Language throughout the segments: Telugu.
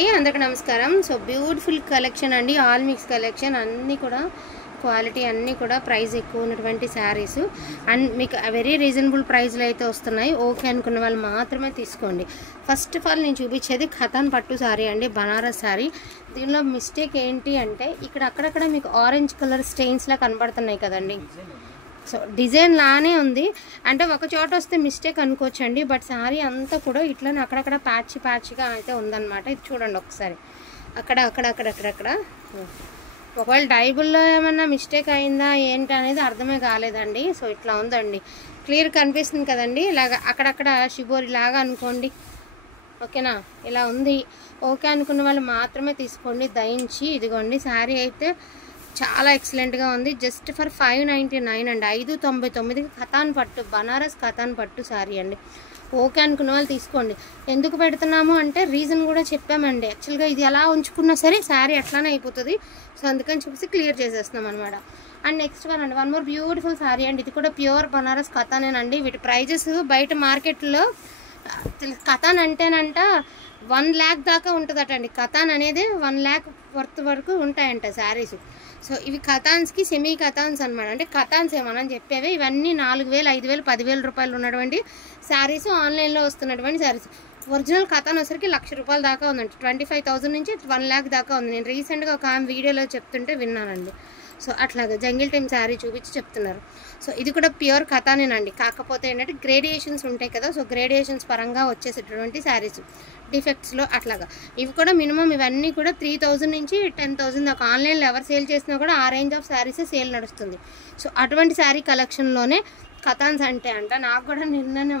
అందరికీ నమస్కారం. సో బ్యూటిఫుల్ కలెక్షన్ అండి, ఆల్ మిక్స్ కలెక్షన్. అన్నీ కూడా క్వాలిటీ, అన్నీ కూడా ప్రైస్ ఎక్కువ ఉన్నటువంటి శారీస్ అండ్ మీకు వెరీ రీజనబుల్ ప్రైస్లో అయితే వస్తున్నాయి. ఓకే అనుకున్న వాళ్ళు మాత్రమే తీసుకోండి. ఫస్ట్ ఆఫ్ ఆల్ నేను చూపించేది ఖతాన్ పట్టు శారీ అండి, బనారస్ శారీ. దీనిలో మిస్టేక్ ఏంటి అంటే ఇక్కడ అక్కడక్కడ మీకు ఆరెంజ్ కలర్ స్టెయిన్స్లా కనబడుతున్నాయి కదండి. సో డిజైన్ లానే ఉంది అంటే ఒక చోట వస్తే మిస్టేక్ అనుకోవచ్చండి, బట్ శారీ అంతా కూడా ఇట్లానే అక్కడక్కడ ప్యాచ్గా అయితే ఉందన్నమాట. ఇది చూడండి ఒకసారి, అక్కడక్కడ ఒకవేళ డైబుల్లో ఏమన్నా మిస్టేక్ అయిందా ఏంటి అనేది అర్థమే కాలేదండి. సో ఇట్లా ఉందండి, క్లియర్ కనిపిస్తుంది కదండి. ఇలాగ అక్కడక్కడ షిబోరి లాగా అనుకోండి, ఓకేనా. ఇలా ఉంది. ఓకే అనుకున్న వాళ్ళు మాత్రమే తీసుకోండి దయించి. ఇదిగోండి శారీ అయితే చాలా ఎక్సలెంట్గా ఉంది. జస్ట్ ఫర్ 599 అండి, 599కి ఖతాన్ పట్టు, బనారస్ ఖతాన్ పట్టు శారీ అండి. ఓకే అనుకున్న వాళ్ళు తీసుకోండి. ఎందుకు పెడుతున్నాము అంటే రీజన్ కూడా చెప్పామండి. యాక్చువల్గా ఇది ఎలా ఉంచుకున్నా సరే శారీ అట్లానే అయిపోతుంది. సో అందుకని చూసి క్లియర్ చేసేస్తున్నాం అనమాట. అండ్ నెక్స్ట్ వన్ అండి, వన్ మోర్ బ్యూటిఫుల్ శారీ అండి. ఇది కూడా ప్యూర్ బనారస్ ఖతానేనండి. వీటి ప్రైజెస్ బయట మార్కెట్లో ఖతాన్ అంటేనంట 1 lakh దాకా ఉంటుందట అండి. ఖతాన్ అనేది 1 lakh వర్త్ వరకు ఉంటాయంట శారీస్. సో ఇవి ఖతాన్స్కి సెమీ ఖతాన్స్ అనమాట. అంటే ఖతాన్స్ మనం చెప్పేవి ఇవన్నీ 4,000, 5,000, 10,000 రూపాయలు ఉన్నటువంటి శారీస్, ఆన్లైన్లో వస్తున్నటువంటి శారీస్. ఒరిజినల్ ఖతాన్ వచ్చరికి 1,00,000 రూపాయల దాకా ఉందండి. 25,000 నుంచి 1 lakh దాకా ఉంది. నేను రీసెంట్గా ఒక వీడియోలో చెప్తుంటే విన్నానండి. సో అట్లాగా జంగిల్ టైమ్ శారీ చూపించి చెప్తున్నారు. సో ఇది కూడా ప్యూర్ ఖతానేనండి. కాకపోతే ఏంటంటే గ్రేడియేషన్స్ ఉంటాయి కదా, సో గ్రేడియేషన్స్ పరంగా వచ్చేసేటటువంటి శారీస్ డిఫెక్ట్స్లో అట్లాగా. ఇవి కూడా మినిమం ఇవన్నీ కూడా 3,000 నుంచి 10,000 దాకా. ఆన్లైన్లో ఎవరు సేల్ చేసినా కూడా ఆ రేంజ్ ఆఫ్ శారీసే సేల్ నడుస్తుంది. సో అటువంటి శారీ కలెక్షన్లోనే ఖతాన్స్ అంటే నాకు కూడా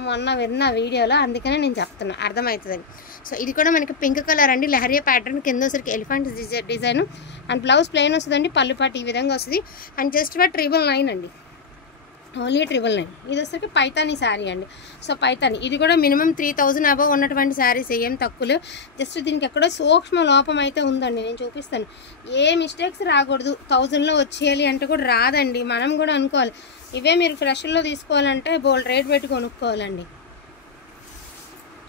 మొన్న విన్న వీడియోలో, అందుకనే నేను చెప్తున్నా అర్థమవుతుందని. సో ఇది కూడా మనకి పింక్ కలర్ అండి, లహరియా ప్యాటర్న్, కింద వచ్చరికి elephant design and blouse plain వస్తుందండి, పళ్ళు పాటు ఈ విధంగా వస్తుంది. అండ్ జస్ట్ ఫర్ 999 అండి, ఓన్లీ 999. ఇది వచ్చరికి పైతానీ శారీ అండి. సో పైతానీ ఇది కూడా మినిమం 3,000 అబవ్ ఉన్నటువంటి శారీస్, ఏం తక్కువలు. జస్ట్ దీనికి ఎక్కడో సూక్ష్మ లోపం అయితే ఉందండి, నేను చూపిస్తాను. ఏ మిస్టేక్స్ రాకూడదు, 1000లో వచ్చేయాలి అంటే కూడా రాదండి. మనం కూడా అనుకోవాలి. ఇవే మీరు ఫ్రెష్లో తీసుకోవాలంటే బోల్డ్ రేట్ పెట్టి కొనుక్కోవాలండి.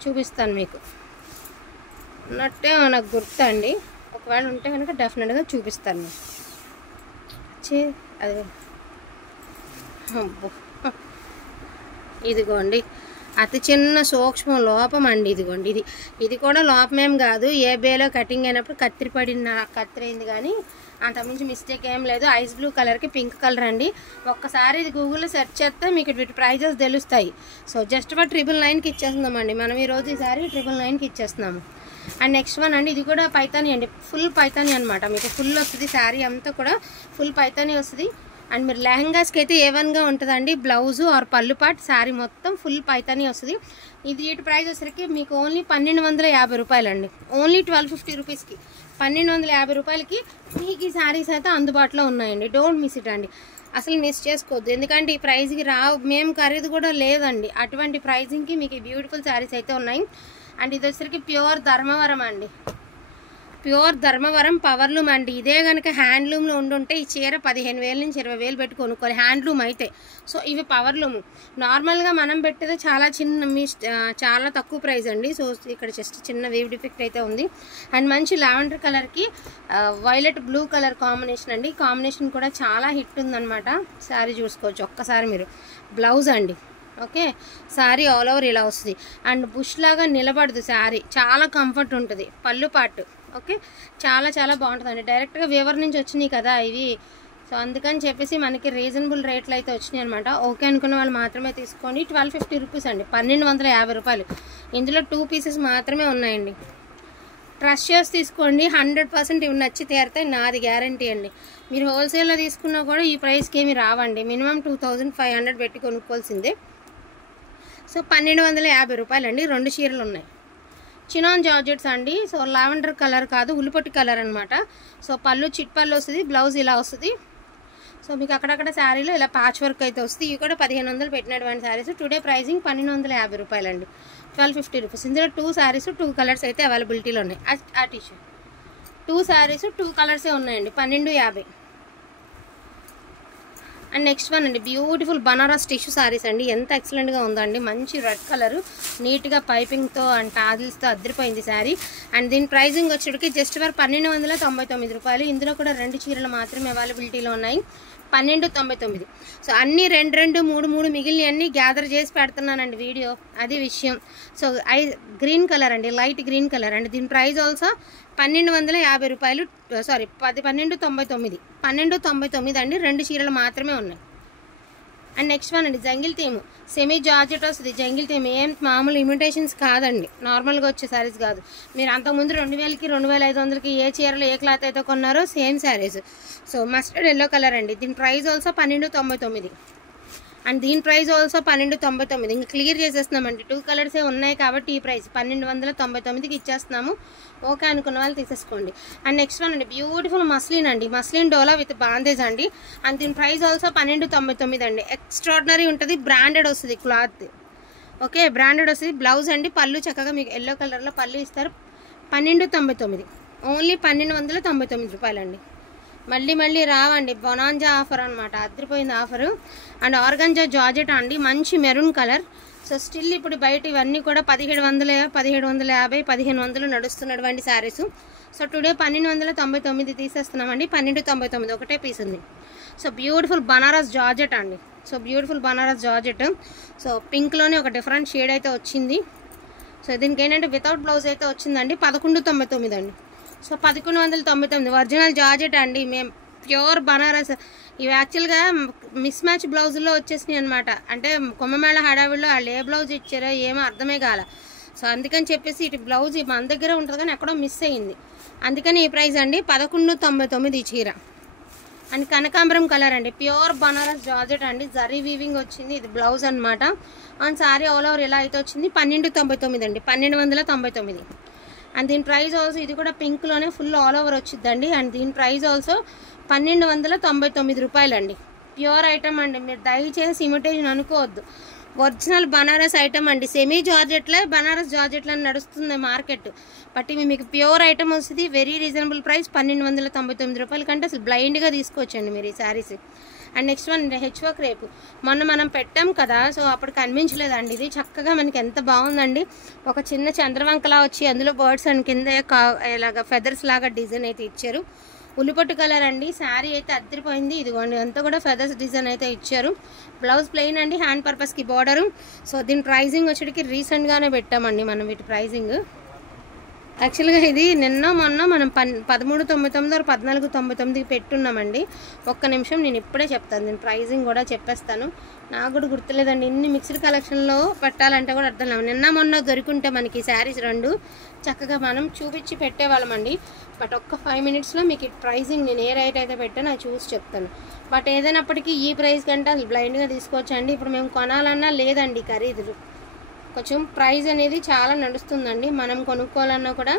చూపిస్తాను మీకు, ఉన్నట్టే నాకు గుర్తండి. ఒకవేళ ఉంటే కనుక డెఫినెట్గా చూపిస్తాను. అది ఇదిగోండి, అతి చిన్న సూక్ష్మ లోపం అండి. ఇదిగోండి, ఇది కూడా లోపమేం కాదు. ఏ బేలో కటింగ్ అయినప్పుడు కత్తిరైంది కానీ అంతకుమించి మిస్టేక్ ఏం లేదు. ఐస్ బ్లూ కలర్కి పింక్ కలర్ అండి. ఒక్కసారి ఇది గూగుల్లో సెర్చ్ చేస్తే మీకు వీటి ప్రైజెస్ తెలుస్తాయి. సో జస్ట్ ఫర్ 999కి ఇచ్చేస్తున్నామండి మనం ఈరోజు. ఈ సారీ 999కి ఇచ్చేస్తున్నాము. అండ్ నెక్స్ట్ వన్ అండి, ఇది కూడా పైతానీ అండి, ఫుల్ పైతానీ అనమాట. మీకు ఫుల్ వస్తుంది, శారీ అంతా కూడా ఫుల్ పైతానీ వస్తుంది. అండ్ మీరు లెహంగాస్కి అయితే ఏవన్గా ఉంటుందండి, బ్లౌజు ఆర్ పళ్ళు పాట్, శారీ మొత్తం ఫుల్ పైతానీ వస్తుంది. ఇది వీటి ప్రైస్ వచ్చరికి మీకు ఓన్లీ 1,250 రూపాయలు అండి. ఓన్లీ 1,250 రూపీస్కి 1,250 రూపాయలకి మీకు ఈ శారీస్ అయితే అందుబాటులో ఉన్నాయండి. డోంట్ మిస్ ఇట్ అండి, అసలు మిస్ చేసుకోవద్దు. ఎందుకంటే ఈ ప్రైస్కి మేము ఖరీదు కూడా లేదండి. అటువంటి ప్రైజింగ్కి మీకు ఈ బ్యూటిఫుల్ శారీస్ అయితే ఉన్నాయి. అండ్ ఇది వచ్చరికి ప్యూర్ ధర్మవరం అండి, ప్యూర్ ధర్మవరం పవర్లూమ్ అండి. ఇదే కనుక హ్యాండ్లూమ్లో ఉండుంటే ఈ చీర 15,000 నుంచి 20,000 పెట్టి కొనుక్కోవాలి, హ్యాండ్లూమ్ అయితే. సో ఇవి పవర్లూమ్. నార్మల్గా మనం పెట్టేది చాలా తక్కువ ప్రైస్ అండి. సో ఇక్కడ జస్ట్ చిన్న వేవ్ డిఫెక్ట్ అయితే ఉంది. అండ్ మంచి లావెండర్ కలర్కి వైలెట్ బ్లూ కలర్ కాంబినేషన్ అండి. కాంబినేషన్ కూడా చాలా హిట్ ఉందన్నమాట. శారీ చూసుకోవచ్చు ఒక్కసారి మీరు. బ్లౌజ్ అండి, ఓకే. శారీ ఆల్ ఓవర్ ఇలా వస్తుంది. అండ్ బుష్ లాగా నిలబడదు శారీ, చాలా కంఫర్ట్ ఉంటుంది. పళ్ళు పాటు ఓకే, చాలా బాగుంటుందండి. డైరెక్ట్గా వేవర్ నుంచి వచ్చినాయి కదా ఇవి. సో అందుకని చెప్పేసి మనకి రీజనబుల్ రేట్లు అయితే వచ్చినాయి అనమాట. ఓకే అనుకున్న వాళ్ళు మాత్రమే తీసుకోండి. 1,250 రూపీస్ అండి, 1,250 రూపాయలు. ఇందులో 2 పీసెస్ మాత్రమే ఉన్నాయండి. ట్రస్ట్ చేసి తీసుకోండి, 100% ఇవి నచ్చి తీరుతాయి, నాది గ్యారంటీ అండి. మీరు హోల్సేల్లో తీసుకున్నా కూడా ఈ ప్రైస్కి ఏమి రావండి. మినిమం 2,500 పెట్టి కొనుక్కోవాల్సిందే. సో 1,250 రూపాయలు అండి. 2 చీరలు ఉన్నాయి, చినాన్ జార్జెట్స్ అండి. సో లావెండర్ కలర్ కాదు, ఉల్లిపొట్టి కలర్ అనమాట. సో పళ్ళు చిట్ పళ్ళు వస్తుంది, బ్లౌజ్ ఇలా వస్తుంది. సో మీకు అక్కడక్కడ శారీలో ఇలా ప్యాచ్ వర్క్ అయితే వస్తుంది. ఇవి కూడా 1,500 పెట్టినటువంటి శారీస్. టుడే ప్రైజింగ్ 1,250 రూపాయలు అండి, 1,250 రూపీస్. ఇందులో 2 శారీస్ 2 కలర్స్ అయితే అవైలబిలిటీలో ఉన్నాయి. ఆ టీషర్ట్ 2 శారీస్ 2 కలర్సే ఉన్నాయండి, 1,250. అండ్ నెక్స్ట్ వన్ అండి బ్యూటిఫుల్ బనారస్ టిష్యూ సారీస్ అండి. ఎంత ఎక్సలెంట్గా ఉందండి. మంచి రెడ్ కలర్ నీట్గా పైపింగ్తో అండ్ టాజిల్స్తో అద్దరిపోయింది శారీ. అండ్ దీని ప్రైజింగ్ వచ్చేటికి జస్ట్ ఫర్ 1299 రూపాయలు. ఇందులో కూడా 2 చీరలు మాత్రమే అవైలబిలిటీలో ఉన్నాయి. 1299. సో అన్నీ 2 3 మిగిలిన అన్నీ గ్యాదర్ చేసి పెడుతున్నానండి వీడియో, అది విషయం. సో గ్రీన్ కలర్ అండి, లైట్ గ్రీన్ కలర్ అండి. దీని ప్రైస్ ఆల్సో 1250 రూపాయలు. సారీ 1299. 1299 అండి. 2 చీరలు మాత్రమే ఉన్నాయి. అండ్ నెక్స్ట్ వన్ అండి జంగిల్ థీమ్. సెమీ జార్జెట్ వస్తుంది జంగిల్ థీమ్. ఏం మామూలు ఇమిటేషన్స్ కాదండి, నార్మల్గా వచ్చే శారీస్ కాదు. మీరు అంతకుముందు 2000కి 2500కి ఏ చీరలు ఏ క్లాత్ అయితే కొన్నారో same saris. So mustard yellow colour అండి. దీని ప్రైస్ ఆల్సో 1299. అండ్ దీని ప్రైస్ ఆల్సో 1299. ఇంకా క్లియర్ చేసేస్తున్నామండి. 2 కలర్సే ఉన్నాయి కాబట్టి ఈ ప్రైస్ 1299కి ఇచ్చేస్తున్నాము. ఓకే అనుకున్న వాళ్ళు తీసేసుకోండి. అండ్ నెక్స్ట్ వన్ అండి బ్యూటిఫుల్ మస్లిన్ అండి. మస్లిన్ డోలా విత్ బాందేజ్ అండి. అండ్ దీని ప్రైస్ ఆల్సో 1299 అండి. ఎక్స్ట్రాడినరీ ఉంటుంది. బ్రాండెడ్ వస్తుంది క్లాత్. ఓకే బ్రాండెడ్ వస్తుంది. బ్లౌజ్ అండి, పళ్ళు చక్కగా మీకు ఎల్లో కలర్లో పళ్ళు ఇస్తారు. 1299. ఓన్లీ 1299 రూపాయలండి. మళ్ళీ రావండి. బొనాంజా ఆఫర్ అనమాట, అదిరిపోయింది ఆఫరు. అండ్ ఆర్గంజా జార్జెట్ అండి, మంచి మెరూన్ కలర్. సో స్టిల్ ఇప్పుడు బయట ఇవన్నీ కూడా 1700, 1750, 1500 నడుస్తున్నటువంటి శారీస్. So today 1299 తీసేస్తున్నామండి. 1299 ఒకటే పీస్ ఉంది. సో బ్యూటిఫుల్ బనారస్ జార్జెట్ అండి. So beautiful Banaras georgette. So పింక్లోనే ఒక డిఫరెంట్ షేడ్ అయితే వచ్చింది. సో దీనికి ఏంటంటే వితౌట్ బ్లౌజ్ అయితే వచ్చిందండి. 1199 అండి. సో 1199 ఒరిజినల్ జార్జెట్ అండి. మేము ప్యూర్ బనారస్. ఇవి యాక్చువల్గా మిస్ మ్యాచ్ బ్లౌజుల్లో వచ్చేసినాయి అనమాట. అంటే కుంభమేళ హడావిడిలో వాళ్ళు ఏ బ్లౌజ్ ఇచ్చారో ఏమో అర్థమే కాల. సో అందుకని చెప్పేసి ఇటు బ్లౌజ్ మన దగ్గర ఉంటుంది కానీ ఎక్కడో మిస్ అయ్యింది. అందుకని ఈ ప్రైస్ అండి 1199 ఈ చీర. అండ్ కనకాంబరం కలర్ అండి, ప్యూర్ బనారస్ జార్జెట్ అండి. జరీ వీవింగ్ వచ్చింది. ఇది బ్లౌజ్ అనమాట. అండ్ సారీ ఆల్ ఓవర్ ఎలా అయితే వచ్చింది 1299 అండి. 1299. అండ్ దీని ప్రైస్ ఆల్సో ఇది కూడా పింక్లోనే ఫుల్ ఆల్ ఓవర్ వచ్చిందండి. అండ్ దీని ప్రైస్ ఆల్సో 1299 రూపాయలండి. ప్యూర్ ఐటమ్ అండి. మీరు దయచేసి ఇమిటేషన్ అనుకోవద్దు. ఒరిజినల్ బనారస్ ఐటమ్ అండి. సెమీ జార్జెట్లే బనారస్ జార్జెట్లని నడుస్తుంది మార్కెట్. బట్ ఇవి మీకు ప్యూర్ ఐటమ్ వస్తుంది. వెరీ రీజనబుల్ ప్రైస్ 1299 రూపాయల కంటే అసలు బ్లైండ్గా తీసుకోవచ్చండి మీరు ఈ saris. And next one HO crepe. మొన్న మనం పెట్టాం కదా, సో అప్పుడు కనిపించలేదండి. ఇది చక్కగా మనకి ఎంత బాగుందండి. ఒక చిన్న చంద్రవంకలా వచ్చి అందులో బర్డ్స్ అండ్ కింద ఇలాగా ఫెదర్స్ లాగా డిజైన్ అయితే ఇచ్చారు. ఉల్లిపొట్టు కలర్ అండి. శారీ అయితే అద్దరిపోయింది. ఇదిగోండి అంతా కూడా ఫెదర్స్ డిజైన్ అయితే ఇచ్చారు. బ్లౌజ్ ప్లెయిన్ అండి, హ్యాండ్ పర్పస్కి బార్డరు. సో దీని ప్రైజింగ్ వచ్చేటికి రీసెంట్గానే పెట్టామండి మనం వీటి ప్రైజింగ్. యాక్చువల్గా ఇది నిన్న మొన్న మనం 1399 or 1499కి పెట్టున్నామండి. ఒక్క నిమిషం నేను ఇప్పుడే చెప్తాను. దీని ప్రైజింగ్ కూడా చెప్పేస్తాను. నాకు కూడా గుర్తులేదండి. ఇన్ని మిక్స్డ్ కలెక్షన్లో పెట్టాలంటే కూడా అర్థం లేదు. నిన్న మొన్న దొరికింటే మనకి శారీస్ 2 చక్కగా మనం చూపించి పెట్టేవాళ్ళమండి. బట్ ఒక్క 5 minutesలో మీకు ప్రైజింగ్ నేను ఏ రేట్ అయితే పెట్టానో అది చూసి చెప్తాను. బట్ ఏదైనప్పటికీ ఈ ప్రైస్ కంటే అసలు బ్లైండ్గా తీసుకోవచ్చండి. ఇప్పుడు మేము కొనాలన్నా లేదండి ఖరీదులు. కొంచెం ప్రైస్ అనేది చాలా నడుస్తుందండి. మనం కొనుక్కోవాలన్నా కూడా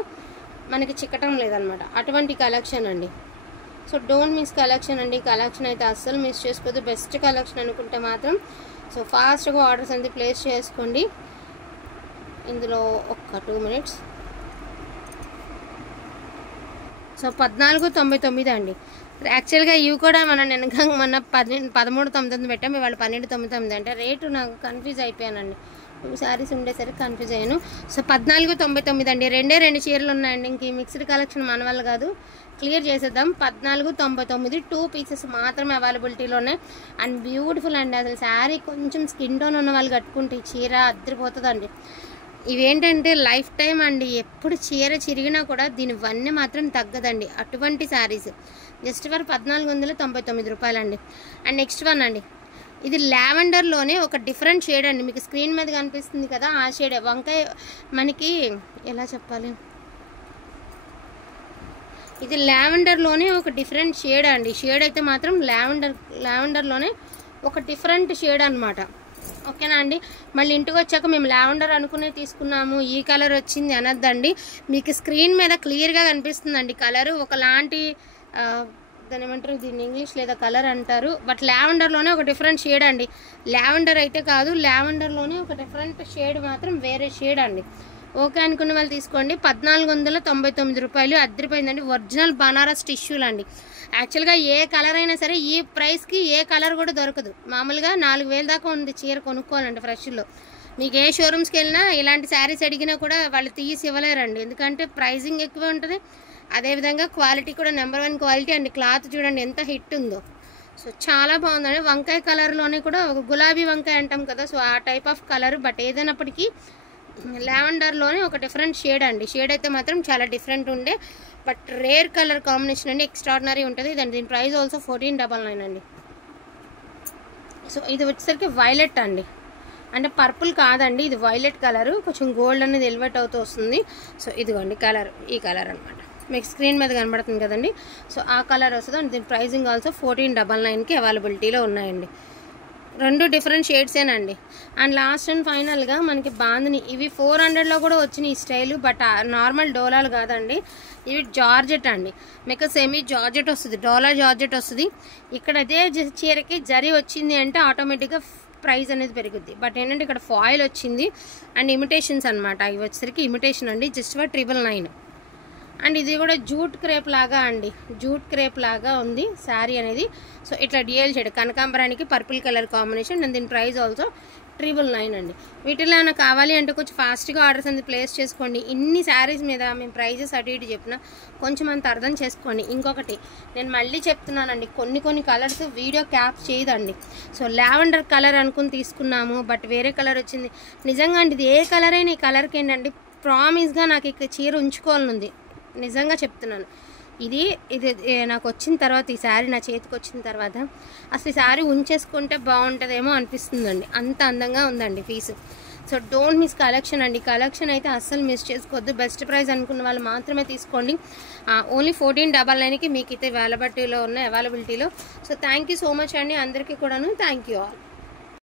మనకి చిక్కటం లేదనమాట. అటువంటి కలెక్షన్ అండి. సో డోంట్ మిస్ కలెక్షన్ అండి. కలెక్షన్ అయితే అస్సలు మిస్ చేసుకోవద్దు. బెస్ట్ కలెక్షన్ అనుకుంటే మాత్రం సో ఫాస్ట్గా ఆర్డర్స్ అనేది ప్లేస్ చేసుకోండి. ఇందులో ఒక్క 2 minutes. సో 1499 అండి. యాక్చువల్గా ఇవి కూడా మనం మొన్న 1399 పెట్టాం. ఇవాళ 1299 అంటే రేటు నాకు కన్ఫ్యూజ్ అయిపోయానండి. 2 శారీస్ ఉండేసరికి కన్ఫ్యూజ్ అయ్యాను. సో 1499 అండి. 2 చీరలు ఉన్నాయండి. ఇంక ఈ మిక్స్డ్ కలెక్షన్ మన వల్ల కాదు, క్లియర్ చేసేద్దాం. 1499 2 pieces మాత్రమే అవైలబిలిటీలో ఉన్నాయి. అండ్ బ్యూటిఫుల్ అండి. అసలు శారీ కొంచెం స్కిన్ టోన్ ఉన్న వాళ్ళు కట్టుకుంటే ఈ చీర అద్దరిపోతుందండి. ఇవేంటంటే లైఫ్ టైం అండి. ఎప్పుడు చీర చిరిగినా కూడా దీని వన్నె మాత్రం తగ్గదండి. అటువంటి శారీస్ జస్ట్ ఫర్ 1499 రూపాయలండి. అండ్ నెక్స్ట్ వన్ అండి, ఇది లావెండర్లోనే ఒక డిఫరెంట్ షేడ్ అండి. మీకు స్క్రీన్ మీద కనిపిస్తుంది కదా, ఆ షేడ్ వంకాయ. మనకి ఎలా చెప్పాలి, ఇది లావెండర్లోనే ఒక డిఫరెంట్ షేడ్ అండి. షేడ్ అయితే మాత్రం లావెండర్లోనే ఒక డిఫరెంట్ షేడ్ అనమాట. ఓకేనా అండి. మళ్ళీ ఇంటికి వచ్చాక మేము లావెండర్ అనుకునే తీసుకున్నాము, ఈ కలర్ వచ్చింది అనద్దండి. మీకు స్క్రీన్ మీద క్లియర్గా కనిపిస్తుందండి కలరు. ఒకలాంటి దాని ఏమంటారు, దీన్ని ఇంగ్లీష్ లేదా కలర్ అంటారు. బట్ లావెండర్లోనే ఒక డిఫరెంట్ షేడ్ అండి. లావెండర్ అయితే కాదు, లావెండర్లోనే ఒక డిఫరెంట్ షేడ్ మాత్రం వేరే షేడ్ అండి. ఓకే అనుకున్న వాళ్ళు తీసుకోండి. 1499 రూపాయలు. అద్దరిపోయిందండి. ఒరిజినల్ బనారస్ టిష్యూలు అండి. యాక్చువల్గా ఏ కలర్ అయినా సరే ఈ ప్రైస్కి ఏ కలర్ కూడా దొరకదు. మామూలుగా 4000 దాకా ఉంది చీర కొనుక్కోవాలండి ఫ్రెష్లో. మీకు ఏ షోరూమ్స్కి వెళ్ళినా ఇలాంటి శారీస్ అడిగినా కూడా వాళ్ళు తీసి ఇవ్వలేరండి, ఎందుకంటే ప్రైజింగ్ ఎక్కువ ఉంటుంది. అదేవిధంగా క్వాలిటీ కూడా నెంబర్ 1 క్వాలిటీ అండి. క్లాత్ చూడండి ఎంత హిట్ ఉందో. సో చాలా బాగుందండి. వంకాయ కలర్లోనే కూడా ఒక గులాబీ వంకాయ అంటాం కదా, సో ఆ టైప్ ఆఫ్ కలర్. బట్ ఏదైనప్పటికీ లావెండర్లోనే ఒక డిఫరెంట్ షేడ్ అండి. షేడ్ అయితే మాత్రం చాలా డిఫరెంట్ ఉండే, బట్ రేర్ కలర్ కాంబినేషన్ అండి. ఎక్స్ట్రాడినరీ ఉంటుంది. దీని ప్రైస్ ఆల్సో 1499 అండి. సో ఇది వచ్చేసరికి వైలెట్ అండి, అంటే పర్పుల్ కాదండి, ఇది వైలెట్ కలరు. కొంచెం గోల్డ్ అనేది ఎలివేట్ అవుతూ వస్తుంది. సో ఇదిగోండి కలర్, ఈ కలర్ అనమాట. మీకు స్క్రీన్ మీద కనబడుతుంది కదండి. సో ఆ కలర్ వస్తుంది. అండ్ దీని ప్రైజింగ్ ఆల్సో 1499కి అవైలబిలిటీలో ఉన్నాయండి. 2 డిఫరెంట్ షేడ్సేనండి. అండ్ లాస్ట్ అండ్ ఫైనల్గా మనకి బాందిని, ఇవి 400లో కూడా వచ్చినాయి ఈ స్టైలు, బట్ నార్మల్ డోలాలు కాదండి, ఇవి జార్జెట్ అండి. మీకు సెమీ జార్జెట్ వస్తుంది, డోలా జార్జెట్ వస్తుంది. ఇక్కడ అదే చీరకి జరీ వచ్చింది అంటే ఆటోమేటిక్గా ప్రైస్ అనేది పెరుగుద్ది. బట్ ఏంటంటే ఇక్కడ ఫాయిల్ వచ్చింది అండ్ ఇమిటేషన్స్ అనమాట. ఇవి వచ్చేసరికి ఇమిటేషన్ అండి, జస్ట్ ఫర్ 999. అండ్ ఇది కూడా జూట్ క్రేప్ లాగా అండి, జూట్ క్రేప్ లాగా ఉంది శారీ అనేది. సో ఇట్లా డిఎల్ షేడ్ కనకాంబరానికి పర్పుల్ కలర్ కాంబినేషన్. అండ్ దీని ప్రైస్ ఆల్సో 999 అండి. వీటిలో ఏమైనా కావాలి అంటే కొంచెం ఫాస్ట్గా ఆర్డర్స్ అనేది ప్లేస్ చేసుకోండి. ఇన్ని శారీస్ మీద మేము ప్రైజెస్ అటు ఇటు చెప్పినా కొంచెం అంత అర్థం చేసుకోండి. ఇంకొకటి నేను మళ్ళీ చెప్తున్నానండి, కొన్ని కలర్స్ వీడియో క్యాప్ చేయదండి. సో లావెండర్ కలర్ అనుకుని తీసుకున్నాము, బట్ వేరే కలర్ వచ్చింది. నిజంగా అండి ఇది ఏ కలర్ అయినా ఈ కలర్కి ఏంటండి ప్రామిస్గా నాకు ఇక్కడ చీర ఉంచుకోవాలనుంది, నిజంగా చెప్తున్నాను. ఇది నాకు వచ్చిన తర్వాత, ఈ శారీ నా చేతికి వచ్చిన తర్వాత అసలు ఈ శారీ ఉంచేసుకుంటే బాగుంటుందేమో అనిపిస్తుందండి, అంత అందంగా ఉందండి పీసు. సో డోంట్ మిస్ కలెక్షన్ అండి. కలెక్షన్ అయితే అస్సలు మిస్ చేసుకోవద్దు. బెస్ట్ ప్రైస్ అనుకున్న వాళ్ళు మాత్రమే తీసుకోండి. ఓన్లీ 1499కి మీకు అయితే అవైలబిలిటీలో ఉన్నాయి. So thank you so much అండి అందరికీ కూడాను. Thank you all.